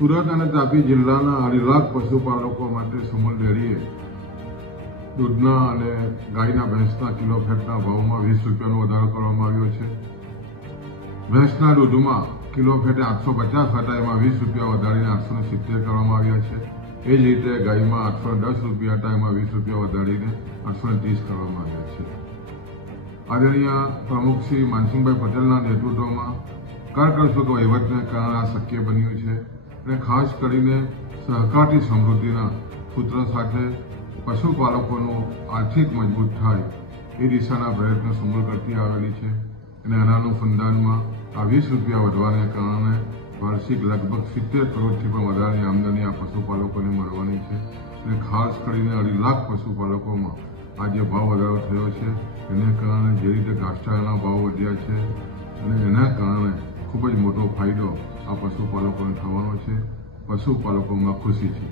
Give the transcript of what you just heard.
સુરત અને તાપી જિલ્લાના અઢી લાખ પશુપાલકો માટે સુમલ ડેરીએ દૂધના અને ગાયના ભેંસના કિલો ફેટના ભાવમાં વીસ રૂપિયાનો વધારો કરવામાં આવ્યો છે ભેંસના દૂધમાં કિલો ફેટે આઠસો પચાસ હતા એમાં વીસ રૂપિયા વધારીને આઠસો સિત્તેર કરવામાં આવ્યા છે એ જ રીતે ગાયમાં આઠસો દસ રૂપિયા હતા એમાં વીસ રૂપિયા વધારીને આઠસો ત્રીસ કરવામાં આવ્યા છે આદરણીય પ્રમુખ શ્રી માનસિંહભાઈ પટેલના નેતૃત્વમાં કરકસર વહીવટને કારણે આ શક્ય બન્યું છે અને ખાસ કરીને સહકારી સમૃદ્ધિના સૂત્ર સાથે પશુપાલકોનું આર્થિક મજબૂત થાય એ દિશાના પ્રયત્નો સમૂહ કરતી આવેલી છે અને અનાનું ફંદાનમાં આ વીસ રૂપિયા વધવાને કારણે વાર્ષિક લગભગ સિત્તેર કરોડથી પણ વધારાની આમદની આ પશુપાલકોને મળવાની છે અને ખાસ કરીને અઢી લાખ પશુપાલકોમાં આજે ભાવ વધારો થયો છે એને કારણે જે રીતે ઘાસચારાના ભાવ વધ્યા છે અને એના કારણે ખૂબ જ મોટો ફાયદો આ પશુપાલકોને થવાનો છે પશુપાલકોમાં ખુશી છે